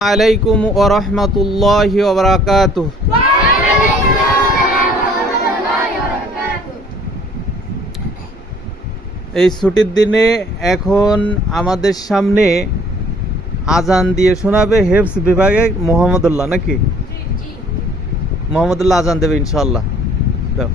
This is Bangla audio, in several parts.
আলাইকুম ওয়া রাহমাতুল্লাহি ওয়া বারাকাতুহু। এই ছুটির দিনে এখন আমাদের সামনে আজান দিয়ে শোনাবে হেফজ বিভাগে মোহাম্মদুল্লাহ, নাকি মোহাম্মদুল্লাহ আজান দেবে ইনশাআল্লাহ। দাও।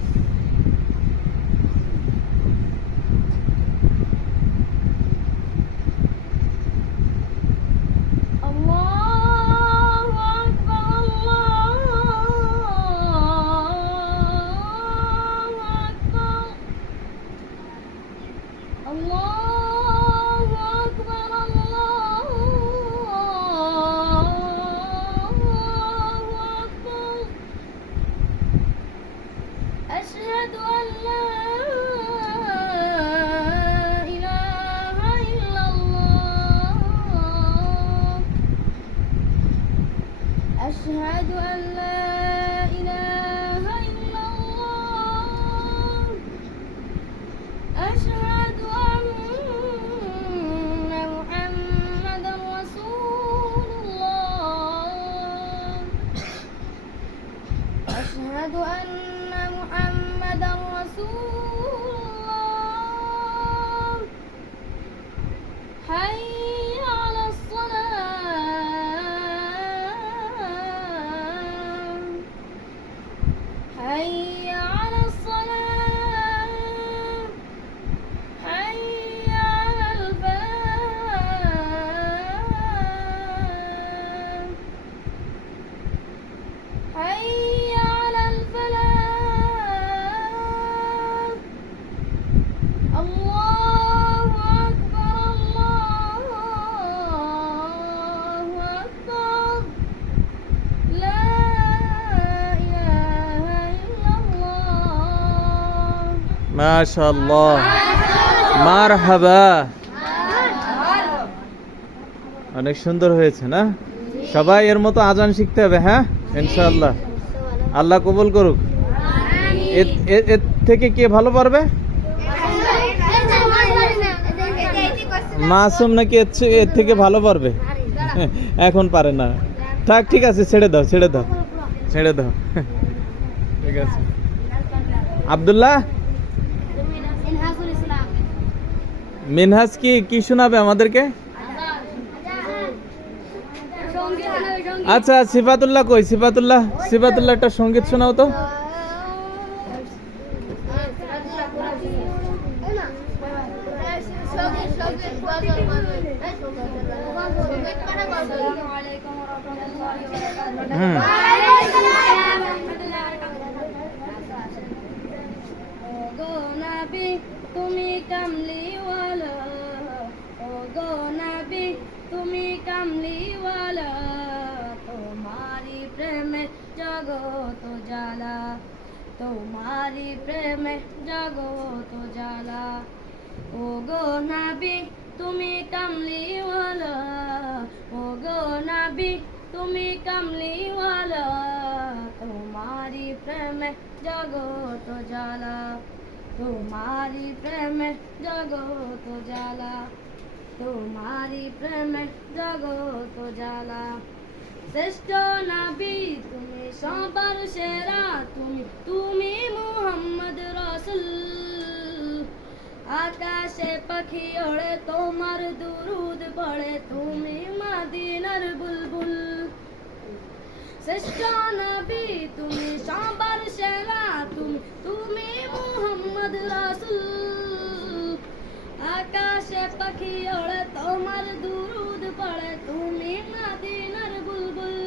أشهد أن لا إله إلا الله أشهد أن لا إله إلا الله أشهد أن محمدا رسول الله أشهد أن محمدا رسول الله حي على الصلاة حي على الصلاة حي على الفلاح حي على الفلاح الله أكبر الله أكبر لا إله إلا الله মাশাআল্লাহ, মারহাবা। অনেক সুন্দর হয়েছে না? সবাই এর মতো আজান শিখতে হবে, হ্যাঁ ইনশাআল্লাহ। আল্লাহ কবুল করুক। এর থেকে কে ভালো পারবে? মাসুম নাকি এর থেকে ভালো পারবে? এখন পারে না, থাক, ঠিক আছে, ছেড়ে দাও ছেড়ে দাও ছেড়ে দাও। ঠিক আছে। আব্দুল্লাহ মিনহাজ কি শোনাবে আমাদেরকে? আচ্ছা, সিফাতুল্লাহ কই? সিফাতুল্লাহ একটা সঙ্গীত শোনাও তো। তুমি কামলিওয়ালা ও গো নবী তুমি কামলিওয়ালা তোমারি প্রেমে জগত জ্বালা তোমারি প্রেমে জগত জ্বালা ও গো নবী তুমি কামলিওয়ালা ও গো নবী তুমি কামলিওয়ালা তোমারি প্রেমে জগত জ্বালা তোমারি প্রেমে জগত জ্বালা তোমারি প্রেমে জগত জ্বালা শ্রেষ্ঠ নবী তুমি সবার সেরা তুমি মুহাম্মদ রাসূল আকাশে পাখি ওড়ে তোমার দুরুদ পড়ে তুমি মদিনার বুলবুল শ্রেষ্ঠ নবী তুমি সবার সেরা তুমি মুহাম্মদ রাসূল আকাশে পাখি ওড়ে তোমার দুরুদ পড়ে তুমি মদিনার বুলবুল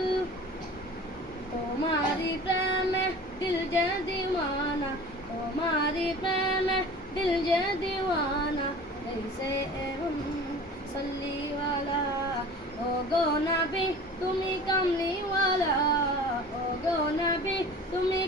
তোমারি প্রেমে দিল যে दीवाना তোমারি প্রেমে दिल जे दीवाना ऐसे एवं सल्ली वाला ओ गो नबी তুমি কামলি वाला ओ गो नबी তুমি